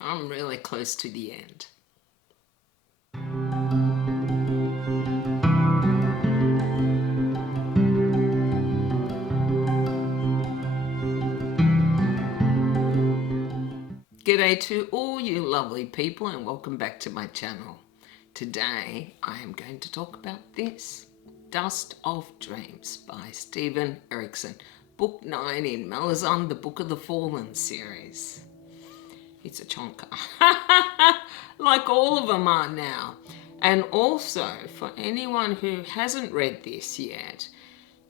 I'm really close to the end. G'day to all you lovely people and welcome back to my channel. Today I am going to talk about this, Dust of Dreams by Steven Erikson, book 9 in Malazan the Book of the Fallen series. It's a chonker, like all of them are now. And also, for anyone who hasn't read this yet,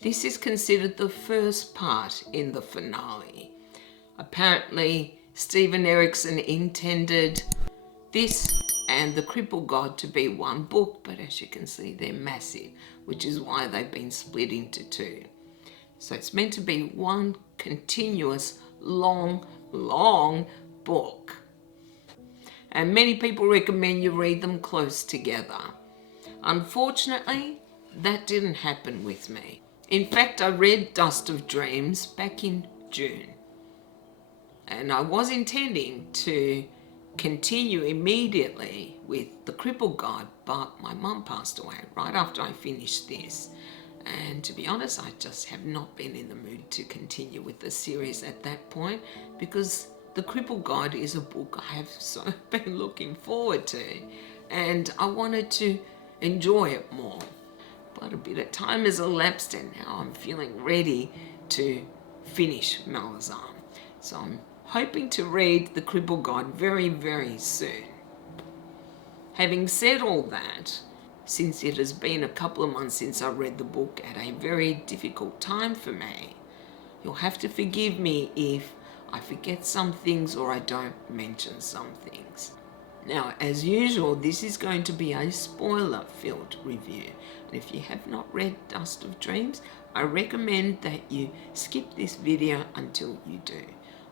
this is considered the first part in the finale. Apparently, Steven Erikson intended this and The Cripple God to be one book, but as you can see, they're massive, which is why they've been split into two. So it's meant to be one continuous, long book. And many people recommend you read them close together. Unfortunately, that didn't happen with me. In fact, I read Dust of Dreams back in June. And I was intending to continue immediately with The Cripple God, but my mum passed away right after I finished this. And to be honest, I just have not been in the mood to continue with the series at that point, because The Cripple God is a book I have so been looking forward to, and I wanted to enjoy it more. But a bit of time has elapsed and now I'm feeling ready to finish Malazan. So I'm hoping to read The Cripple God very, very soon. Having said all that, since it has been a couple of months since I read the book at a very difficult time for me, you'll have to forgive me if I forget some things or I don't mention some things. Now, as usual, this is going to be a spoiler-filled review. And if you have not read Dust of Dreams, I recommend that you skip this video until you do.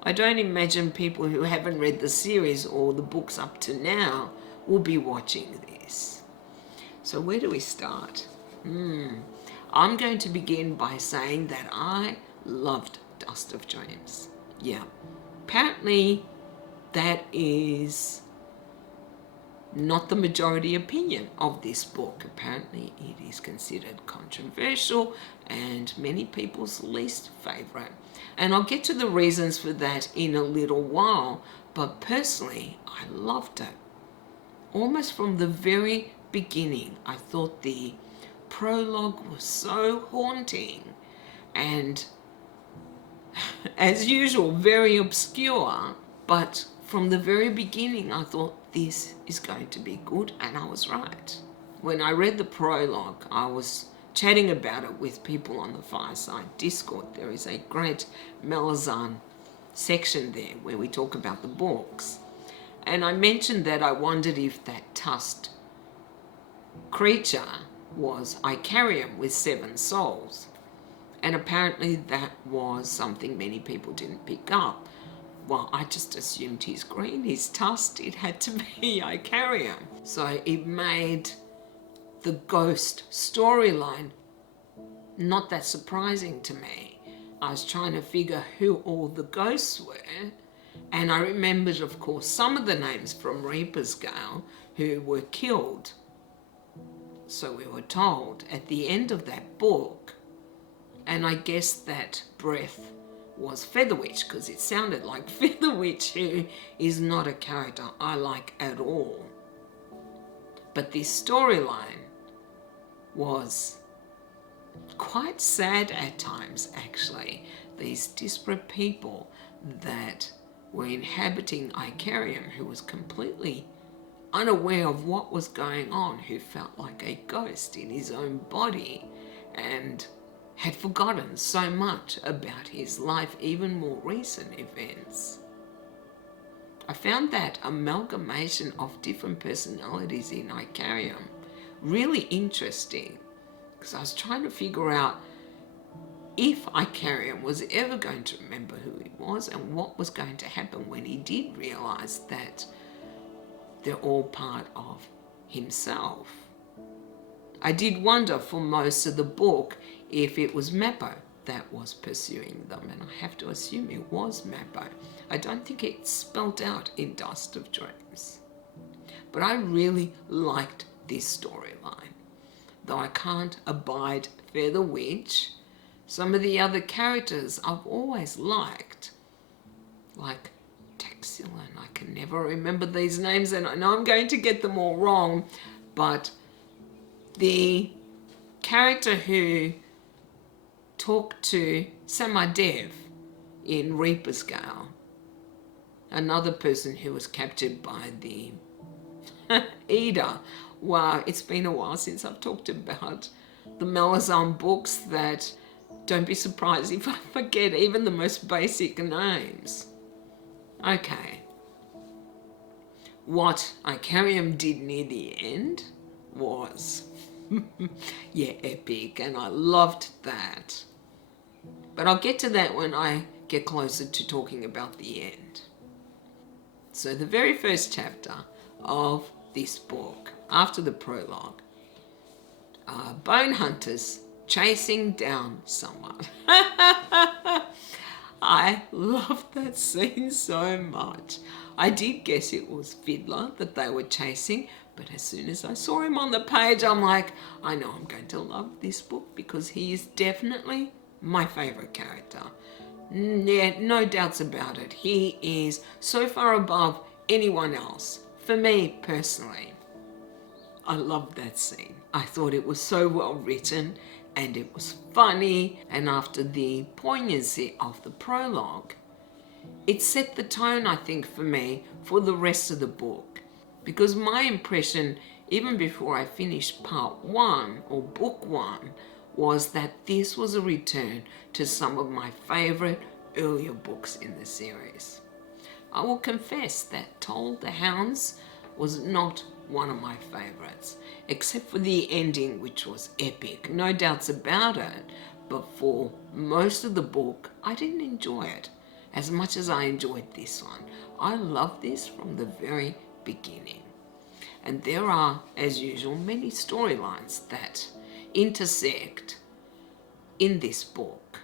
I don't imagine people who haven't read the series or the books up to now will be watching this. So where do we start? I'm going to begin by saying that I loved Dust of Dreams. Yeah, apparently that is not the majority opinion of this book. Apparently it is considered controversial and many people's least favourite. And I'll get to the reasons for that in a little while, but personally I loved it. Almost from the very beginning, I thought the prologue was so haunting and, as usual, very obscure, but from the very beginning I thought this is going to be good, and I was right. When I read the prologue, I was chatting about it with people on the Fireside Discord. There is a great Malazan section there where we talk about the books. And I mentioned that I wondered if that tusked creature was Icarium with 7 souls. And apparently that was something many people didn't pick up. Well, I just assumed he's green, he's tusked, it had to be Icarium. So it made the ghost storyline not that surprising to me. I was trying to figure who all the ghosts were, and I remembered, of course, some of the names from Reaper's Gale who were killed. So we were told at the end of that book, and I guess that breath was Featherwitch, because it sounded like Featherwitch, who is not a character I like at all. But this storyline was quite sad at times, actually. These disparate people that were inhabiting Icarium, who was completely unaware of what was going on, who felt like a ghost in his own body and had forgotten so much about his life, even more recent events. I found that amalgamation of different personalities in Icarium really interesting, because I was trying to figure out if Icarium was ever going to remember who he was and what was going to happen when he did realize that they're all part of himself. I did wonder for most of the book if it was Mappo that was pursuing them, and I have to assume it was Mabo. I don't think it's spelled out in Dust of Dreams. But I really liked this storyline. Though I can't abide Feather Witch, some of the other characters I've always liked, like Texilin. I can never remember these names, and I know I'm going to get them all wrong, but the character who talked to Samadev in Reaper's Gale, another person who was captured by the Ida. Wow, it's been a while since I've talked about the Malazan books that don't be surprised if I forget even the most basic names. Okay. What Icarium did near the end was, yeah, epic, and I loved that. But I'll get to that when I get closer to talking about the end. So the very first chapter of this book, after the prologue, are bone hunters chasing down someone. I loved that scene so much. I did guess it was Fiddler that they were chasing, but as soon as I saw him on the page, I'm like, I know I'm going to love this book because he is definitely my favourite character. Yeah, no doubts about it. He is so far above anyone else, for me personally. I loved that scene. I thought it was so well written and it was funny, and after the poignancy of the prologue, it set the tone, I think, for me for the rest of the book. Because my impression, even before I finished part 1 or book 1, was that this was a return to some of my favourite earlier books in the series. I will confess that Toll the Hounds was not one of my favourites, except for the ending, which was epic, no doubts about it. But for most of the book, I didn't enjoy it as much as I enjoyed this one. I loved this from the very beginning. And there are, as usual, many storylines that intersect in this book.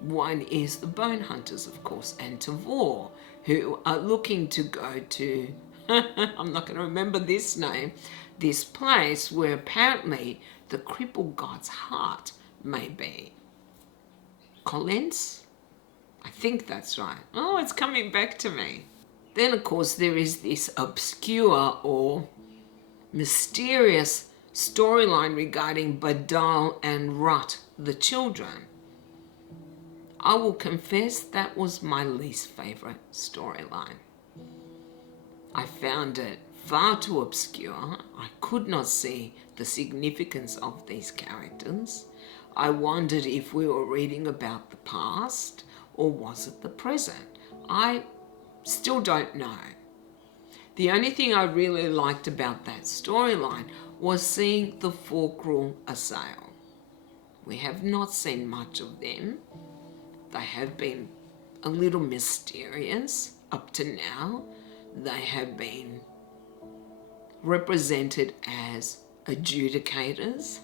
One is the Bone Hunters, of course, and Tavor, who are looking to go to, I'm not going to remember this name, this place where apparently the crippled god's heart may be. Collins? I think that's right. Oh, it's coming back to me. Then, of course, there is this obscure or mysterious storyline regarding Badal and Rut, the children. I will confess that was my least favourite storyline. I found it far too obscure. I could not see the significance of these characters. I wondered if we were reading about the past or was it the present. I still don't know. The only thing I really liked about that storyline was seeing the Forkrul assail. We have not seen much of them. They have been a little mysterious up to now. They have been represented as adjudicators.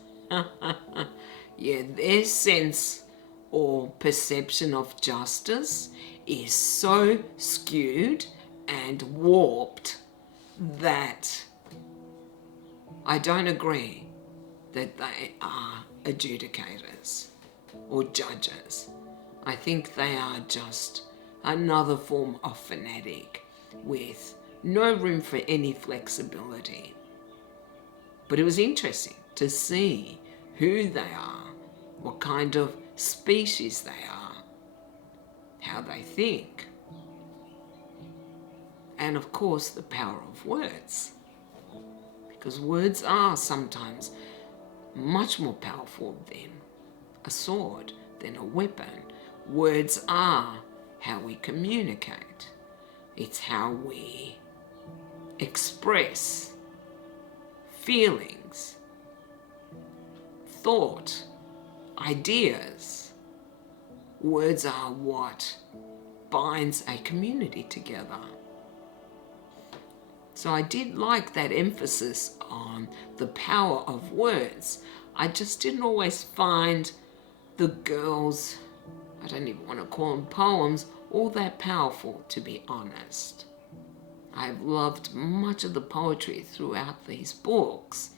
Yeah, their sense or perception of justice is so skewed and warped that I don't agree that they are adjudicators or judges. I think they are just another form of fanatic with no room for any flexibility. But it was interesting to see who they are, what kind of species they are, how they think, and of course the power of words. Because words are sometimes much more powerful than a sword, than a weapon. Words are how we communicate. It's how we express feelings, thought, ideas. Words are what binds a community together. So I did like that emphasis on the power of words. I just didn't always find the girls, I don't even want to call them poems, all that powerful, to be honest. I've loved much of the poetry throughout these books.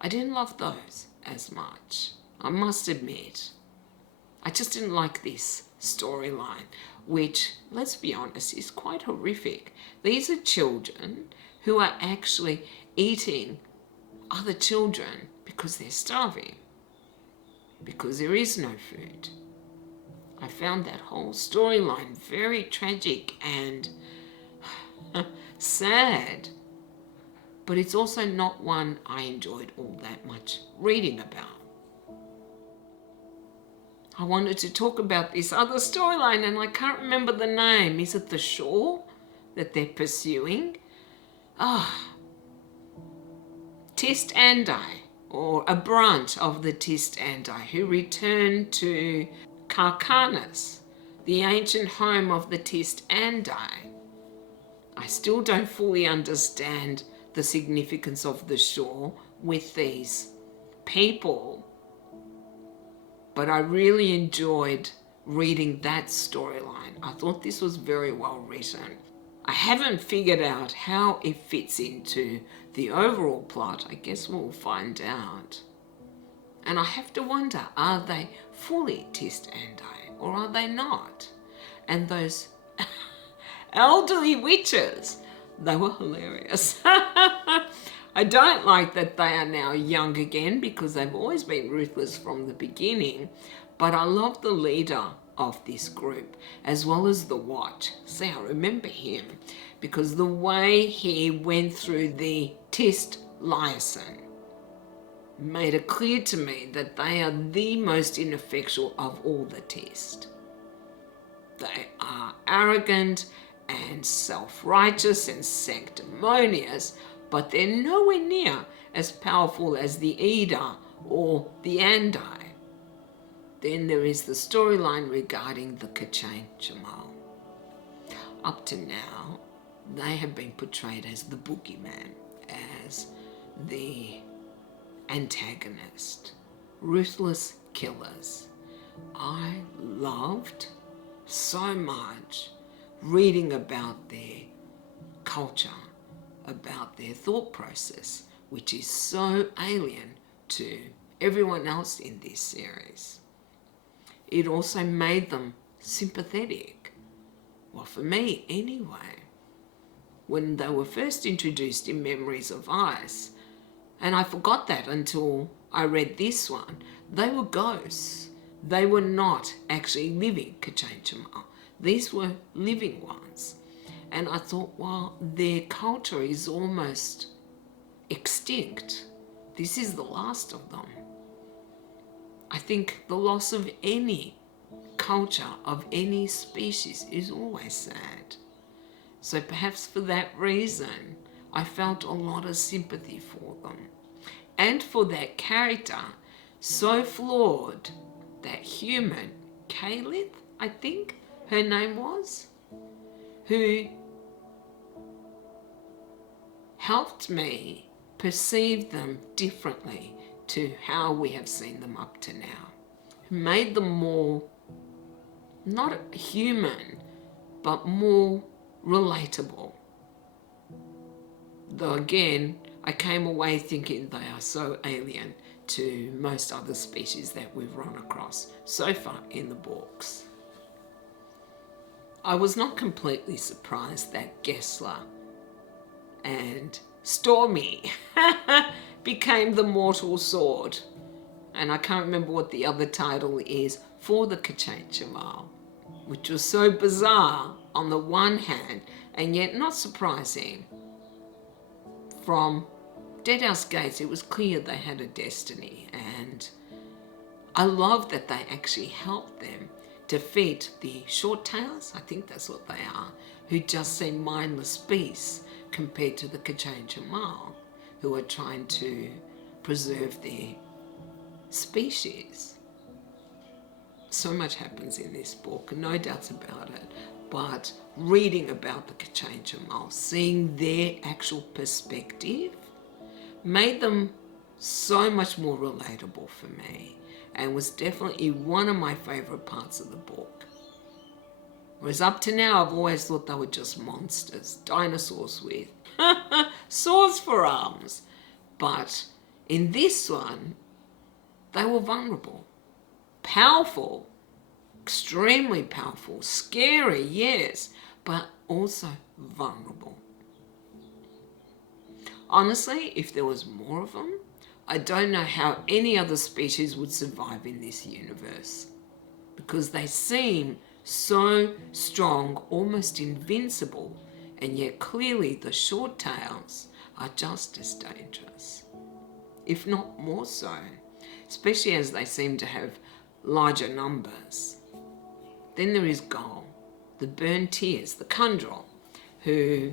I didn't love those as much, I must admit. I just didn't like this storyline, which, let's be honest, is quite horrific. These are children who are actually eating other children because they're starving, because there is no food. I found that whole storyline very tragic and sad, but it's also not one I enjoyed all that much reading about. I wanted to talk about this other storyline and I can't remember the name. Is it the shore that they're pursuing? Tist Andai, or a branch of the Tist Andai, who returned to Karkanis, the ancient home of the Tist Andai. I still don't fully understand the significance of the shore with these people, but I really enjoyed reading that storyline. I thought this was very well written. I haven't figured out how it fits into the overall plot. I guess we'll find out. And I have to wonder, are they fully Tist Andai or are they not? And those elderly witches, they were hilarious. I don't like that they are now young again because they've always been ruthless from the beginning, but I love the leader of this group as well as the Watch. See, I remember him because the way he went through the Tist liaison made it clear to me that they are the most ineffectual of all the Tist. They are arrogant and self-righteous and sanctimonious, but they're nowhere near as powerful as the Ida or the Andai. Then there is the storyline regarding the Kachin Jamal. Up to now, they have been portrayed as the boogeyman, as the antagonist, ruthless killers. I loved so much reading about their culture, about their thought process, which is so alien to everyone else in this series. It also made them sympathetic. Well, for me anyway. When they were first introduced in Memories of Ice, and I forgot that until I read this one, they were ghosts. They were not actually living Kachin Jamal. These were living ones. And I thought, well, their culture is almost extinct. This is the last of them. I think the loss of any culture, of any species, is always sad. So perhaps for that reason, I felt a lot of sympathy for them. And for that character, so flawed, that human, Kalith, I think her name was, who helped me perceive them differently to how we have seen them up to now. Made them more, not human, but more relatable. Though again, I came away thinking they are so alien to most other species that we've run across so far in the books. I was not completely surprised that Gessler and Stormy became the mortal sword. And I can't remember what the other title is for the Kachin Jamal, which was so bizarre on the one hand, and yet not surprising. From Deadhouse Gates, it was clear they had a destiny, and I love that they actually helped them defeat the short tails, I think that's what they are, who just seem mindless beasts compared to the Kachin Jamal, who are trying to preserve their species. So much happens in this book, no doubts about it, but reading about the Kachin Jamal, seeing their actual perspective, made them so much more relatable for me. and was definitely one of my favourite parts of the book. Whereas up to now, I've always thought they were just monsters, dinosaurs with swords for arms. But in this one, they were vulnerable, powerful, extremely powerful, scary, yes, but also vulnerable. Honestly, if there was more of them, I don't know how any other species would survive in this universe, because they seem so strong, almost invincible, and yet clearly the short tails are just as dangerous, if not more so, especially as they seem to have larger numbers. Then there is Gull, the burnt tears, the Kundral, who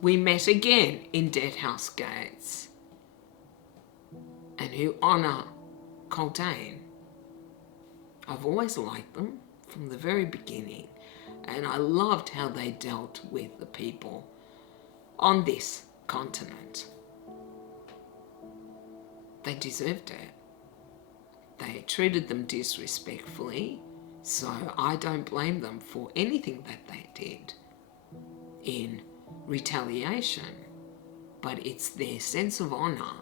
we met again in Deadhouse Gates, and who honour Cultane. I've always liked them from the very beginning, and I loved how they dealt with the people on this continent. They deserved it. They treated them disrespectfully, so I don't blame them for anything that they did in retaliation. But it's their sense of honour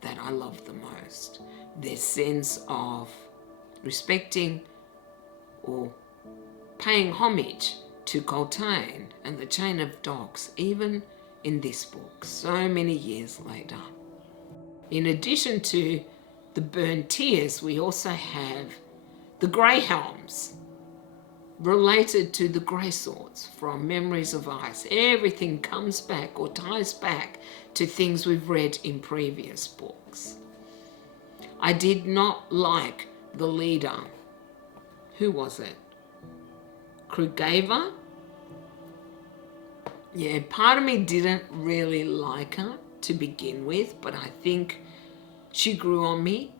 that I love the most. Their sense of respecting or paying homage to Cultane and the Chain of Dogs, even in this book, so many years later. In addition to the burnt tears, we also have the Greyhelms, related to the Grey Swords from Memories of Ice. Everything comes back or ties back to things we've read in previous books. I did not like the leader. Who was it? Krugava? Yeah, part of me didn't really like her to begin with, but I think she grew on me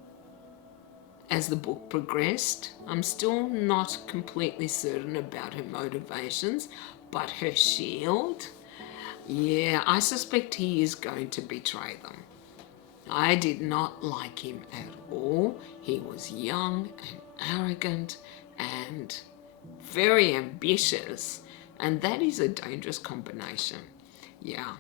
as the book progressed. I'm still not completely certain about her motivations, but her shield, yeah, I suspect he is going to betray them. I did not like him at all. He was young and arrogant and very ambitious, and that is a dangerous combination. Yeah.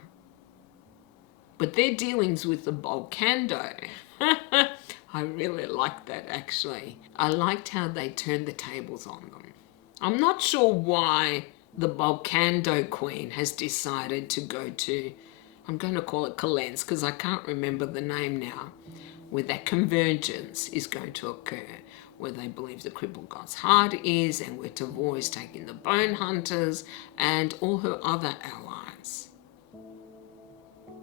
But their dealings with the Volcando, I really liked that actually. I liked how they turned the tables on them. I'm not sure why the Volcando Queen has decided to go to, I'm going to call it Kalens because I can't remember the name now, where that convergence is going to occur, where they believe the crippled god's heart is, and where Tavor is taking the bone hunters and all her other allies.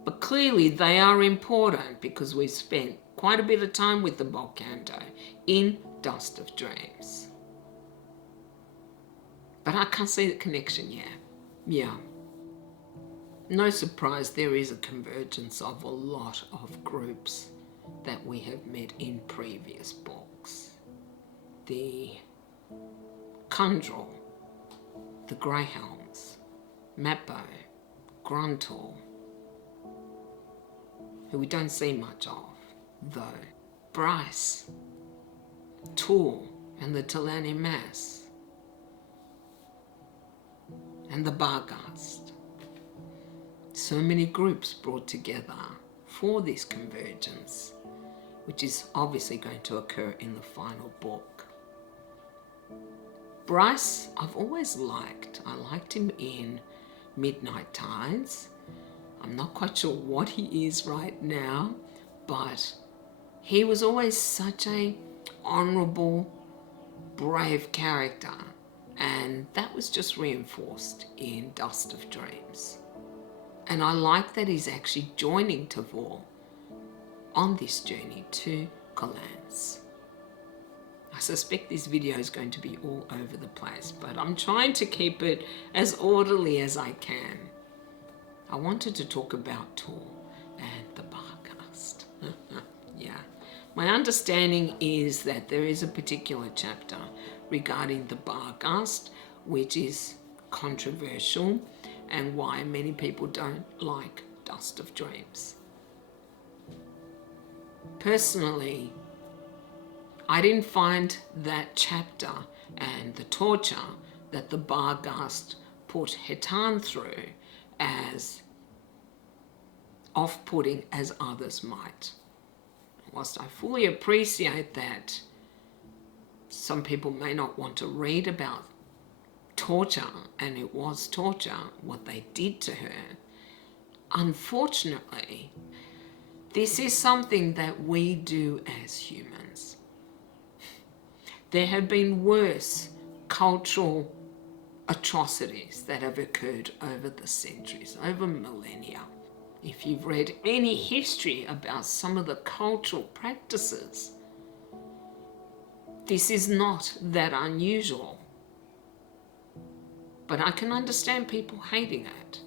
But clearly they are important because we've spent quite a bit of time with the Volcando in Dust of Dreams. But I can't see the connection yet. Yeah. No surprise, there is a convergence of a lot of groups that we have met in previous books. The Kundral, the Greyhelms, Mappo, Gruntal, who we don't see much of, though. Bryce, Tool, and the Talani Mass, and the Barghast. So many groups brought together for this convergence, which is obviously going to occur in the final book. Bryce, I've always liked. I liked him in Midnight Tides. I'm not quite sure what he is right now, but he was always such a honourable, brave character, and that was just reinforced in Dust of Dreams. And I like that he's actually joining Tavor on this journey to Kalans. I suspect this video is going to be all over the place, but I'm trying to keep it as orderly as I can. I wanted to talk about Tor and the Barghast. Yeah. My understanding is that there is a particular chapter regarding the Barghast, which is controversial and why many people don't like Dust of Dreams. Personally, I didn't find that chapter and the torture that the Barghast put Hetan through as off-putting as others might. Whilst I fully appreciate that some people may not want to read about torture, and it was torture, what they did to her, unfortunately, this is something that we do as humans. There have been worse cultural atrocities that have occurred over the centuries, over millennia. If you've read any history about some of the cultural practices, this is not that unusual. But I can understand people hating it.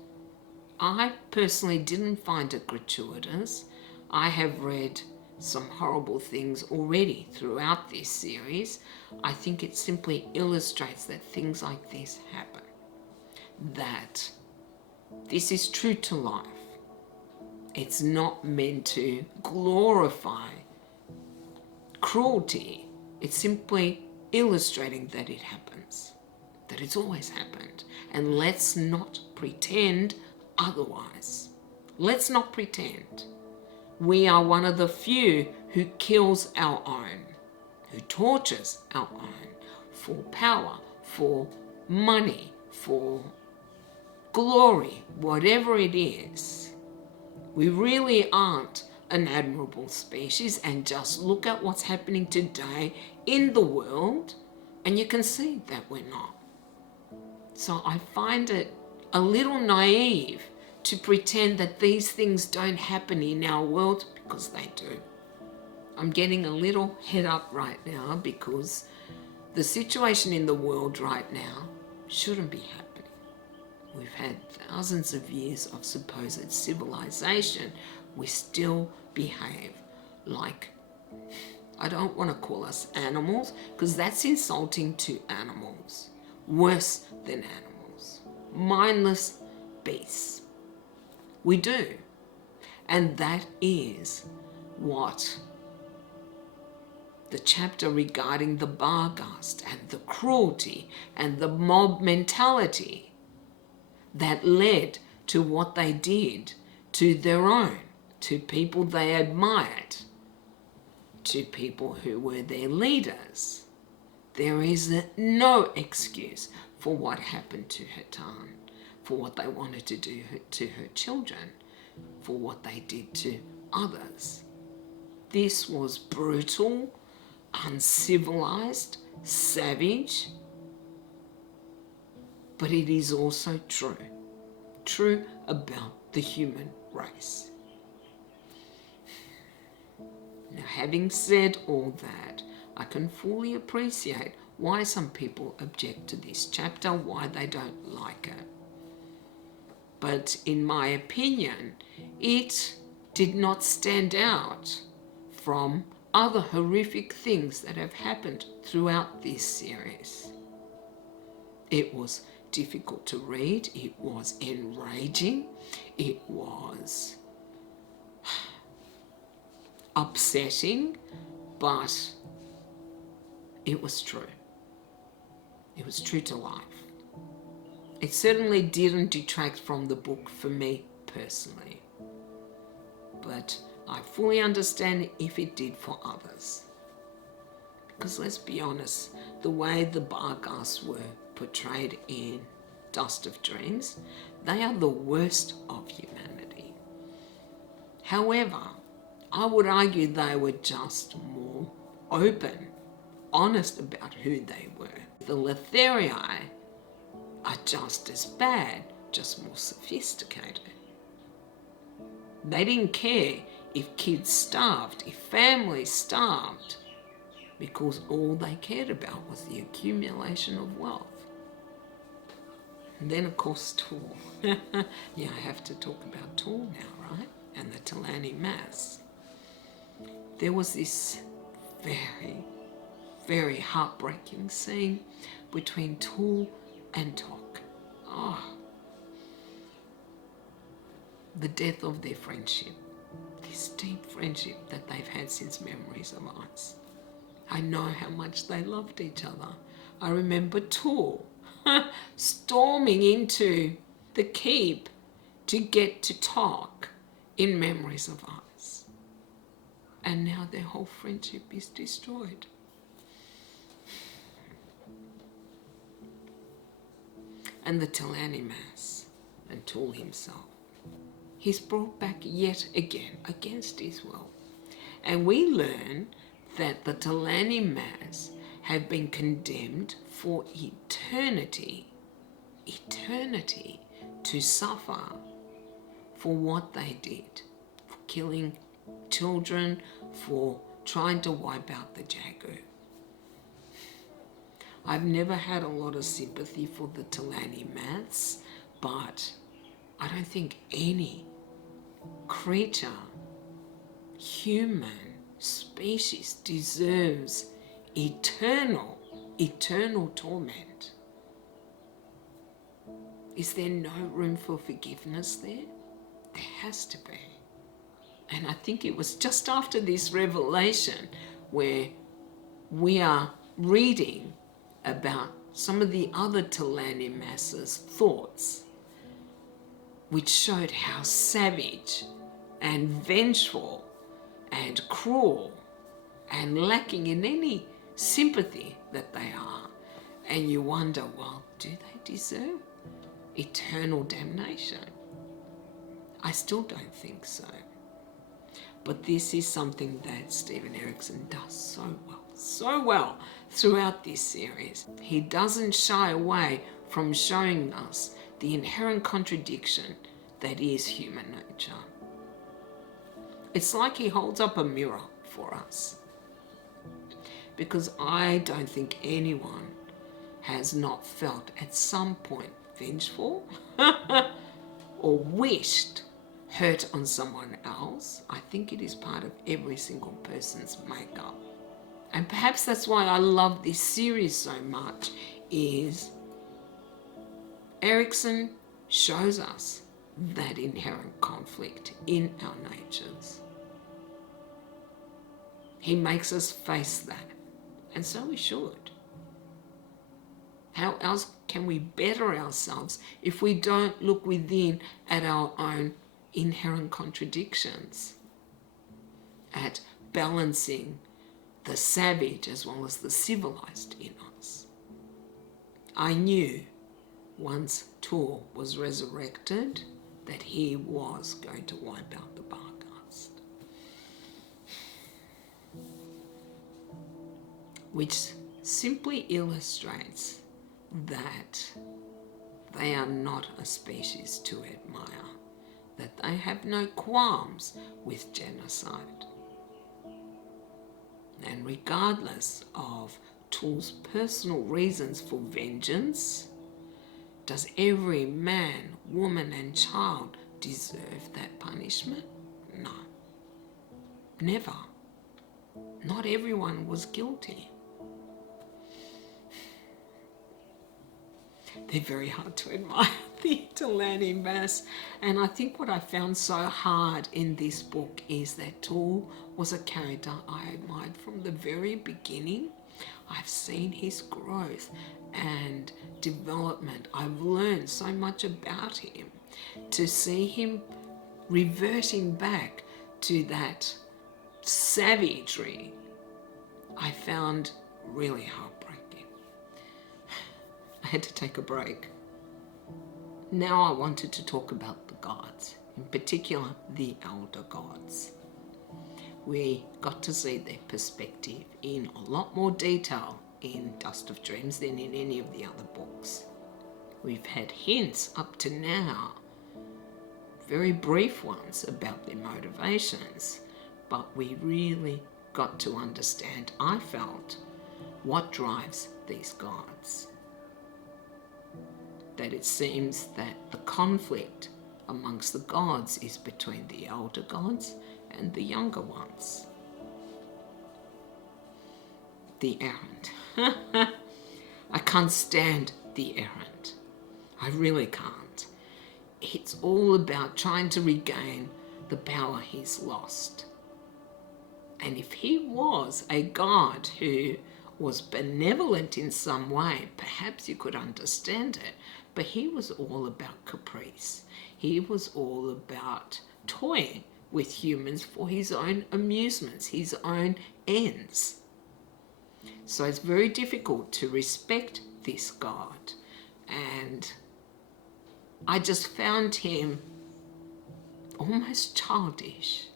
I personally didn't find it gratuitous. I have read some horrible things already throughout this series. I think it simply illustrates that things like this happen. That this is true to life. It's not meant to glorify cruelty. It's simply illustrating that it happens, that it's always happened. And let's not pretend otherwise. Let's not pretend. We are one of the few who kills our own, who tortures our own for power, for money, for glory, whatever it is. We really aren't an admirable species, and just look at what's happening today in the world and you can see that we're not. So I find it a little naive to pretend that these things don't happen in our world, because they do. I'm getting a little head up right now because the situation in the world right now shouldn't be happening. We've had thousands of years of supposed civilization. We still behave like, I don't want to call us animals, because that's insulting to animals. Worse than animals. Mindless beasts. We do. And that is what the chapter regarding the Barghast and the cruelty and the mob mentality that led to what they did to their own, to people they admired, to people who were their leaders. There is no excuse for what happened to Hetan, for what they wanted to do to her children, for what they did to others. This was brutal, uncivilized, savage, but it is also true about the human race. Now, having said all that, I can fully appreciate why some people object to this chapter, why they don't like it. But in my opinion, it did not stand out from other horrific things that have happened throughout this series. It was difficult to read, it was enraging, it was upsetting, but it was true. It was true to life. It certainly didn't detract from the book for me personally, but I fully understand if it did for others. Because let's be honest, the way the Barghasts were portrayed in Dust of Dreams, they are the worst of humanity. However, I would argue they were just more open, honest about who they were. The Letharii are just as bad, just more sophisticated. They didn't care if kids starved, if families starved, because all they cared about was the accumulation of wealth. And then, of course, Tor. Yeah, I have to talk about Tor now, right? And the Talani Mass. There was this very, very heartbreaking scene between Tor and Tok. Oh, the death of their friendship. This deep friendship that they've had since memories of ice. I know how much they loved each other. I remember Tor storming into the keep to get to talk in Memories of Ice. And now their whole friendship is destroyed. And the Talanimas and Tor himself, he's brought back yet again against his will. And we learn that the Talanimas have been condemned for eternity to suffer for what they did, for killing children, for trying to wipe out the Jagu. I've never had a lot of sympathy for the Talanimas, but I don't think any creature, human species, deserves eternal torment. Is there no room for forgiveness there? There has to be. And I think it was just after this revelation where we are reading about some of the other Talanimas' thoughts, which showed how savage and vengeful and cruel and lacking in any sympathy that they are. And you wonder, well, do they deserve eternal damnation? I still don't think so. But this is something that Steven Erikson does so well throughout this series. He doesn't shy away from showing us the inherent contradiction that is human nature. It's like he holds up a mirror for us. Because I don't think anyone has not felt at some point vengeful or wished hurt on someone else. I think it is part of every single person's makeup. And perhaps that's why I love this series so much, is Erikson shows us that inherent conflict in our natures. He makes us face that, and so we should. How else can we better ourselves if we don't look within at our own inherent contradictions, at balancing the savage as well as the civilized in us? I knew once Tor was resurrected that he was going to wipe out the Barghast, which simply illustrates that they are not a species to admire, that they have no qualms with genocide. And regardless of Tor's personal reasons for vengeance, does every man, woman and child deserve that punishment? No. Never. Not everyone was guilty. They're very hard to admire, the Talanimas. And I think what I found so hard in this book is that Tor was a character I admired from the very beginning. I've seen his growth and development. I've learned so much about him. To see him reverting back to that savagery, I found really heartbreaking. I had to take a break. Now I wanted to talk about the gods, in particular the elder gods. We got to see their perspective in a lot more detail in Dust of Dreams than in any of the other books. We've had hints up to now, very brief ones, about their motivations, but we really got to understand, I felt, what drives these gods. That it seems that the conflict amongst the gods is between the elder gods and the younger ones. The errant. I can't stand the errant. I really can't. It's all about trying to regain the power he's lost. And if he was a God who was benevolent in some way, perhaps you could understand it. But he was all about caprice. He was all about toying with humans for his own amusements, his own ends. So it's very difficult to respect this God. And I just found him almost childish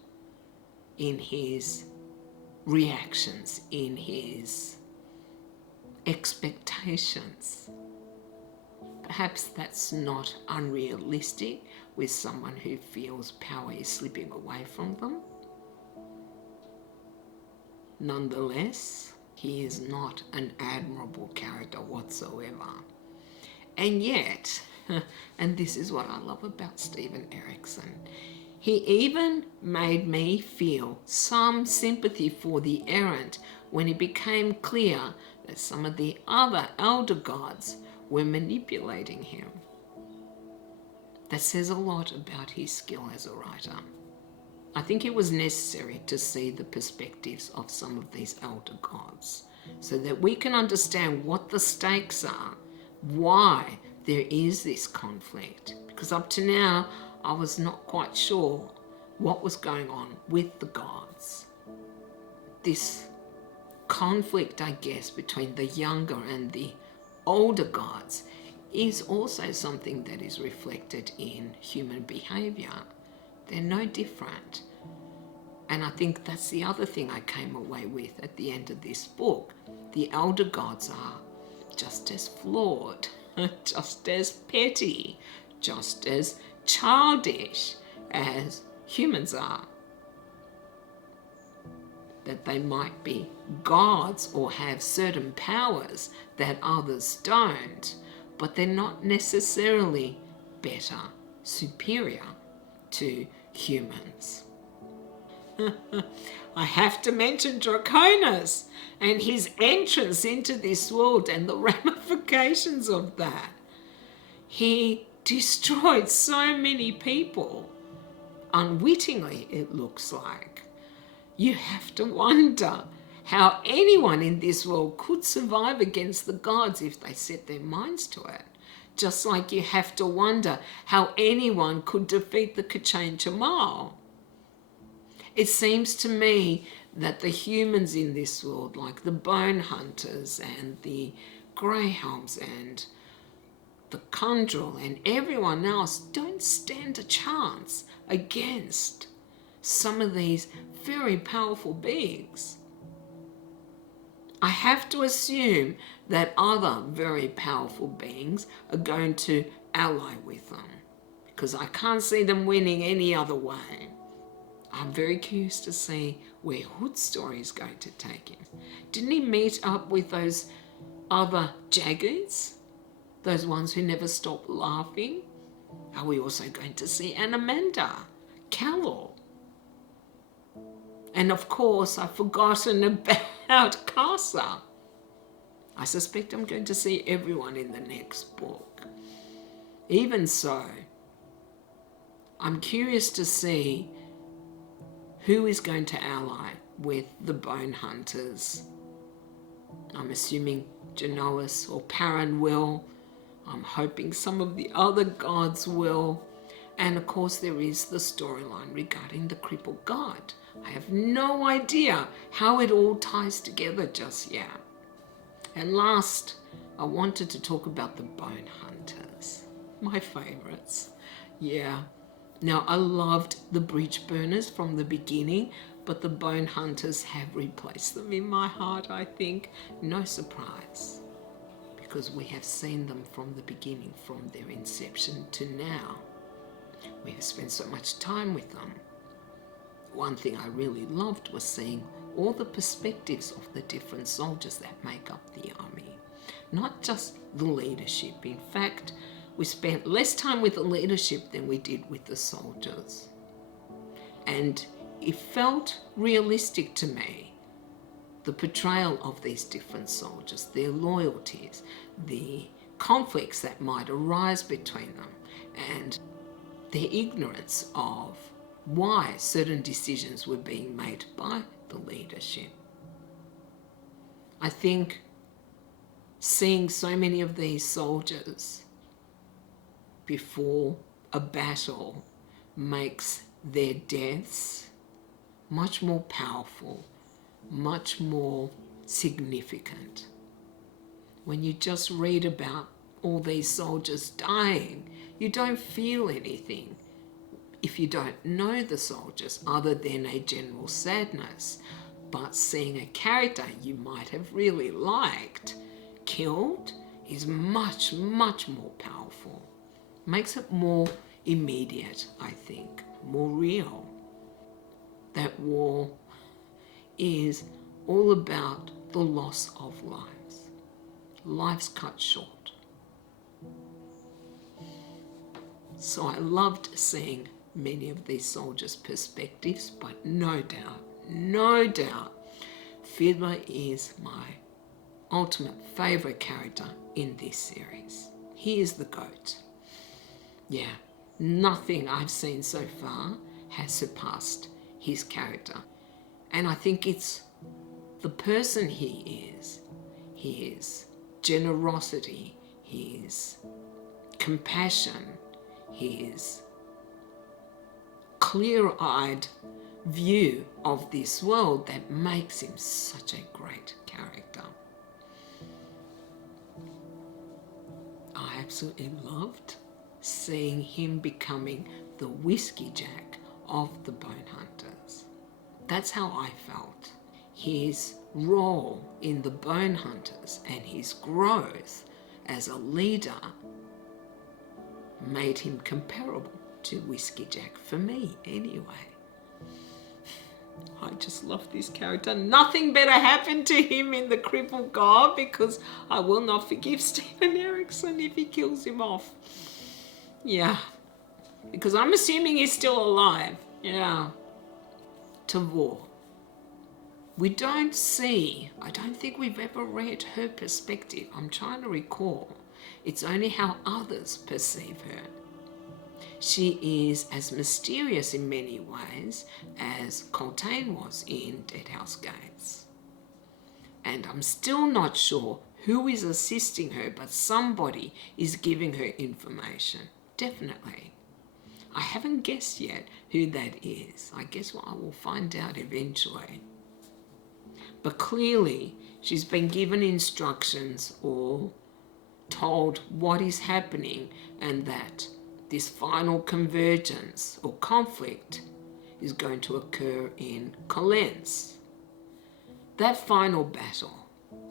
in his reactions, in his expectations. Perhaps that's not unrealistic with someone who feels power is slipping away from them. Nonetheless, he is not an admirable character whatsoever. And yet, and this is what I love about Steven Erikson, he even made me feel some sympathy for the errant when it became clear that some of the other elder gods were manipulating him. That says a lot about his skill as a writer. I think it was necessary to see the perspectives of some of these elder gods so that we can understand what the stakes are, why there is this conflict. Because up to now, I was not quite sure what was going on with the gods. This conflict, I guess, between the younger and the older gods is also something that is reflected in human behavior. They're no different. And I think that's the other thing I came away with at the end of this book. The elder gods are just as flawed, just as petty, just as childish as humans are. That they might be gods or have certain powers that others don't, but they're not necessarily better, superior to humans. I have to mention Draconis and his entrance into this world and the ramifications of that. He destroyed so many people, unwittingly it looks like. You have to wonder how anyone in this world could survive against the gods if they set their minds to it. Just like you have to wonder how anyone could defeat the K'chain Chamal. It seems to me that the humans in this world, like the bone hunters and the greyhounds and the Kundrel and everyone else, don't stand a chance against some of these very powerful beings. I have to assume that other very powerful beings are going to ally with them, because I can't see them winning any other way. I'm very curious to see where Hood's story is going to take him. Didn't he meet up with those other Jaggers? Those ones who never stop laughing? Are we also going to see Anamanda, Calor? And of course, I've forgotten about Casa. I suspect I'm going to see everyone in the next book. Even so, I'm curious to see who is going to ally with the bone hunters. I'm assuming Genoas or Paran will. I'm hoping some of the other gods will. And of course there is the storyline regarding the crippled god. I have no idea how it all ties together just yet. And last, I wanted to talk about the bone hunters. My favorites. Yeah. Now, I loved the bridge burners from the beginning, but the bone hunters have replaced them in my heart, I think. No surprise, because we have seen them from the beginning, from their inception to now. We have spent so much time with them. One thing I really loved was seeing all the perspectives of the different soldiers that make up the army, not just the leadership. In fact, we spent less time with the leadership than we did with the soldiers. And it felt realistic to me, the portrayal of these different soldiers, their loyalties, the conflicts that might arise between them, and their ignorance of why certain decisions were being made by the leadership. I think seeing so many of these soldiers before a battle makes their deaths much more powerful, much more significant. When you just read about all these soldiers dying, you don't feel anything if you don't know the soldiers other than a general sadness. But seeing a character you might have really liked killed is much, much more powerful. Makes it more immediate, I think, more real. That war is all about the loss of lives. Lives cut short. So I loved seeing many of these soldiers' perspectives, but no doubt, Fiddler is my ultimate favourite character in this series. He is the GOAT. Yeah, nothing I've seen so far has surpassed his character. And I think it's the person he is, his generosity, his compassion, his clear-eyed view of this world that makes him such a great character. I absolutely loved seeing him becoming the whiskey jack of the Bone Hunters. That's how I felt. His role in the Bone Hunters and his growth as a leader made him comparable to Whiskey Jack, for me anyway. I just love this character. Nothing better happened to him in the Crippled God, because I will not forgive Steven Erikson if he kills him off. Yeah, because I'm assuming he's still alive. Yeah. Tavor. We don't see, I don't think we've ever read her perspective. I'm trying to recall. It's only how others perceive her. She is as mysterious in many ways as Coltane was in Deadhouse Gates. And I'm still not sure who is assisting her, but somebody is giving her information. Definitely. I haven't guessed yet who that is. I guess I will find out eventually. But clearly, she's been given instructions or told what is happening, and that this final convergence or conflict is going to occur in Colenz. That final battle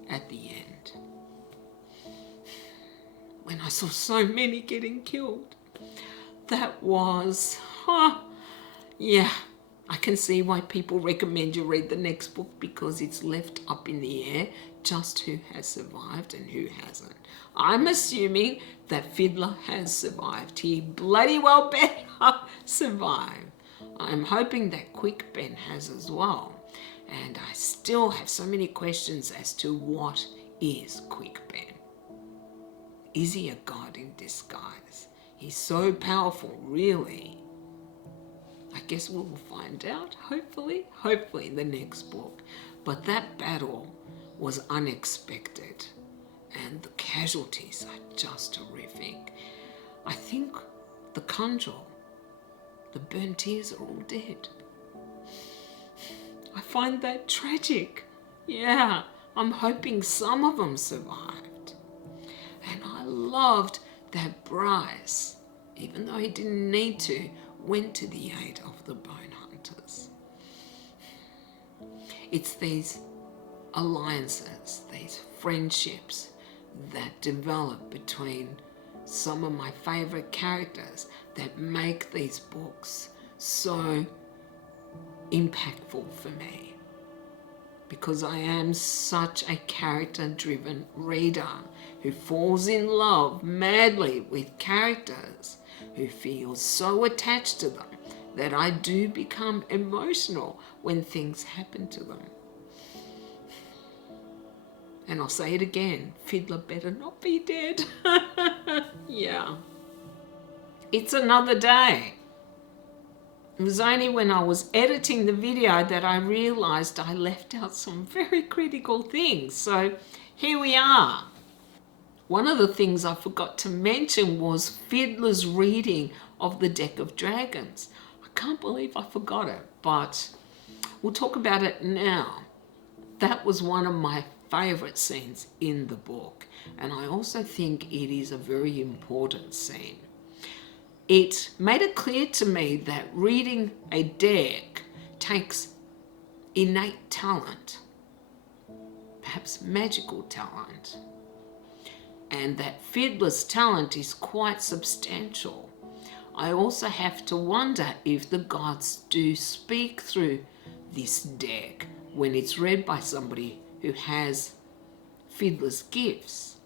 at the end, when I saw so many getting killed, that was, yeah, I can see why people recommend you read the next book, because it's left up in the air just who has survived and who hasn't. I'm assuming that Fiddler has survived. He bloody well better survive. I'm hoping that Quick Ben has as well. And I still have so many questions as to what is Quick Ben. Is he a god in disguise? He's so powerful, really. I guess we'll find out, hopefully in the next book. But that battle was unexpected, and the casualties are just horrific. I think the Kundral, the Burntiers are all dead. I find that tragic. Yeah, I'm hoping some of them survived. And I loved that Bryce, even though he didn't need to, went to the aid of the Bone Hunters. It's these alliances, these friendships that develop between some of my favorite characters that make these books so impactful for me, because I am such a character-driven reader who falls in love madly with characters, who feels so attached to them that I do become emotional when things happen to them. And I'll say it again, Fiddler better not be dead. Yeah. It's another day. It was only when I was editing the video that I realized I left out some very critical things. So here we are. One of the things I forgot to mention was Fiddler's reading of the Deck of Dragons. I can't believe I forgot it, but we'll talk about it now. That was one of my favorite scenes in the book, and I also think it is a very important scene. It made it clear to me that reading a deck takes innate talent, perhaps magical talent, and that Fiddler's talent is quite substantial. I also have to wonder if the gods do speak through this deck when it's read by somebody who has Fiddler's gifts.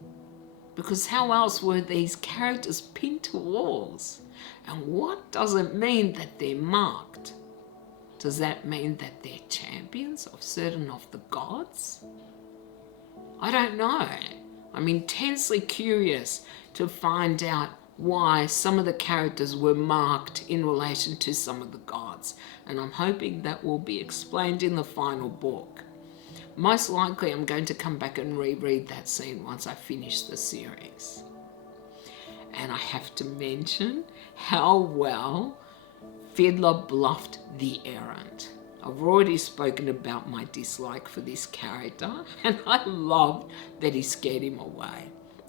Because how else were these characters pinned to walls? And what does it mean that they're marked? Does that mean that they're champions of certain of the gods? I don't know. I'm intensely curious to find out why some of the characters were marked in relation to some of the gods, and I'm hoping that will be explained in the final book. Most likely I'm going to come back and reread that scene once I finish the series. And I have to mention how well Fiddler bluffed the errand. I've already spoken about my dislike for this character, and I loved that he scared him away.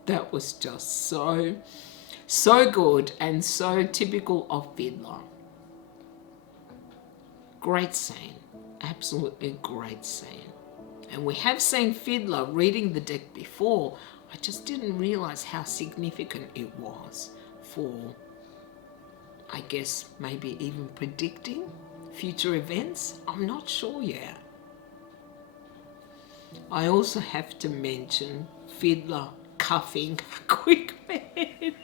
That was just so good and so typical of Fiddler. Great scene, absolutely great scene. And we have seen Fiddler reading the deck before. I just didn't realize how significant it was for, I guess, maybe even predicting future events. I'm not sure yet. I also have to mention Fiddler cuffing Quick Ben.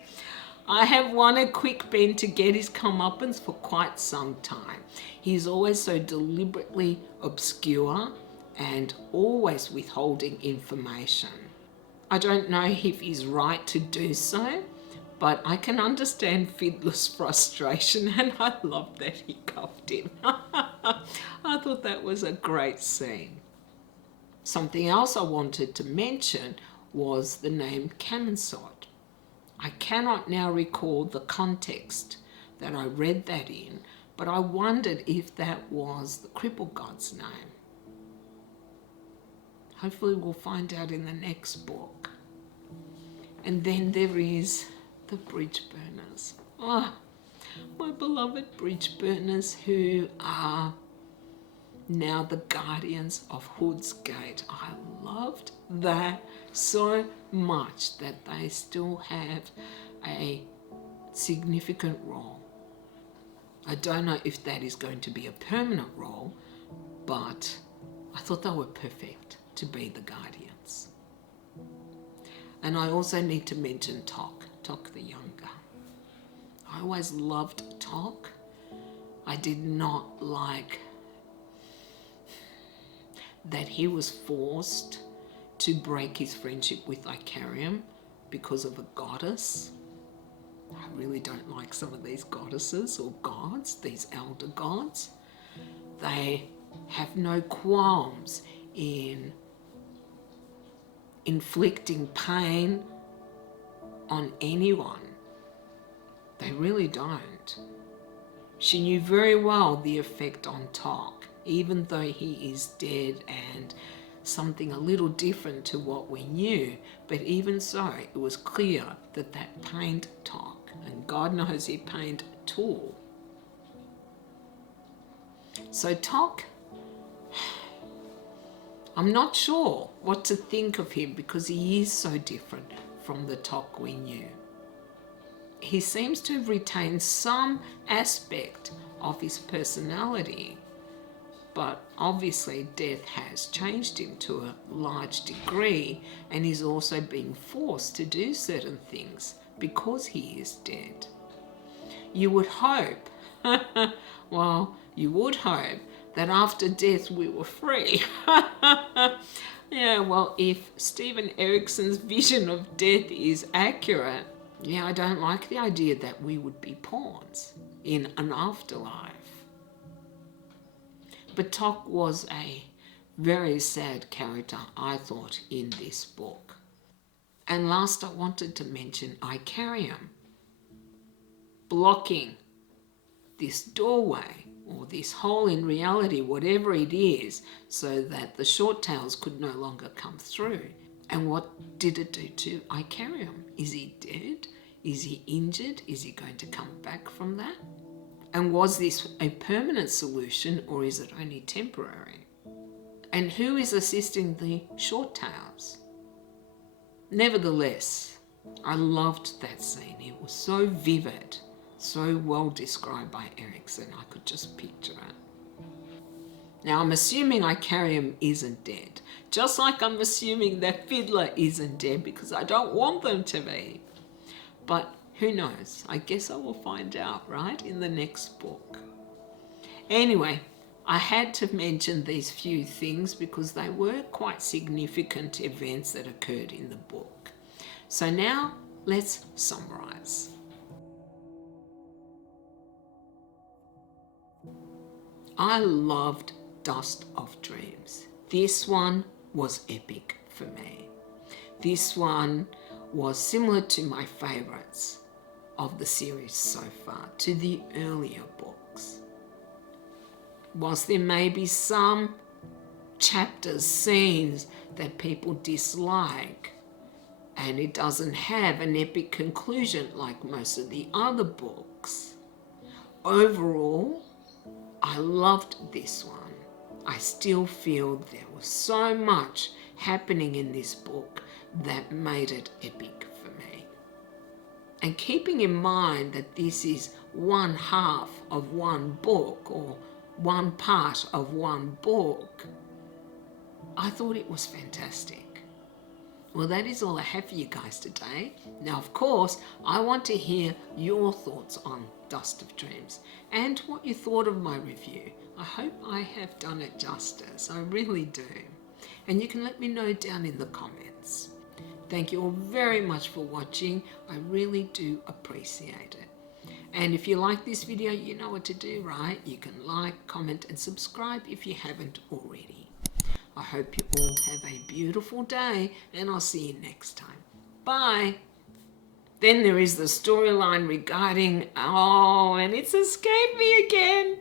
I have wanted Quick Ben to get his comeuppance for quite some time. He's always so deliberately obscure and always withholding information. I don't know if he's right to do so, but I can understand Fiddler's frustration, and I love that he cuffed him. I thought that was a great scene. Something else I wanted to mention was the name Camisod. I cannot now recall the context that I read that in, but I wondered if that was the cripple god's name. Hopefully we'll find out in the next book. And then there is the bridge burners. Oh, my beloved bridge burners who are now the guardians of Hood's Gate. I loved that so much that they still have a significant role. I don't know if that is going to be a permanent role, but I thought they were perfect to be the guardians. And I also need to mention Tok the Younger. I always loved Tok. I did not like that he was forced to break his friendship with Icarium because of a goddess. I really don't like some of these goddesses or gods, these elder gods. They have no qualms in inflicting pain on anyone. They really don't. She knew very well the effect on Tok, even though he is dead and something a little different to what we knew. But even so, it was clear that that pained Tok, and God knows he pained Tool. So Tok, I'm not sure what to think of him because he is so different from the Tok we knew. He seems to have retained some aspect of his personality, but obviously death has changed him to a large degree, and he's also being forced to do certain things because he is dead. You would hope, you would hope that after death we were free. Yeah, well, if Steven Erikson's vision of death is accurate, I don't like the idea that we would be pawns in an afterlife. But Tok was a very sad character, I thought, in this book. And last, I wanted to mention Icarium blocking this doorway or this hole in reality, whatever it is, so that the short tails could no longer come through. And what did it do to Icarium? Is he dead? Is he injured? Is he going to come back from that? And was this a permanent solution, or is it only temporary? And who is assisting the short tails? Nevertheless, I loved that scene. It was so vivid, so well described by Erikson. I could just picture it. Now, I'm assuming Icarium isn't dead, just like I'm assuming that Fiddler isn't dead, because I don't want them to be. But who knows? I guess I will find out, right, in the next book. Anyway, I had to mention these few things because they were quite significant events that occurred in the book. So now let's summarize. I loved Dust of Dreams. This one was epic for me. This one was similar to my favorites of the series so far, to the earlier books. Whilst there may be some chapters, scenes that people dislike, and it doesn't have an epic conclusion like most of the other books, overall, I loved this one. I still feel there was so much happening in this book that made it epic for me. And keeping in mind that this is one half of one book, or one part of one book, I thought it was fantastic. Well, that is all I have for you guys today. Now, of course, I want to hear your thoughts on Dust of Dreams and what you thought of my review. I hope I have done it justice. I really do. And you can let me know down in the comments. Thank you all very much for watching. I really do appreciate it. And if you like this video, you know what to do, right? You can like, comment, and subscribe if you haven't already. I hope you all have a beautiful day, and I'll see you next time. Bye. Then there is the storyline regarding, and it's escaped me again.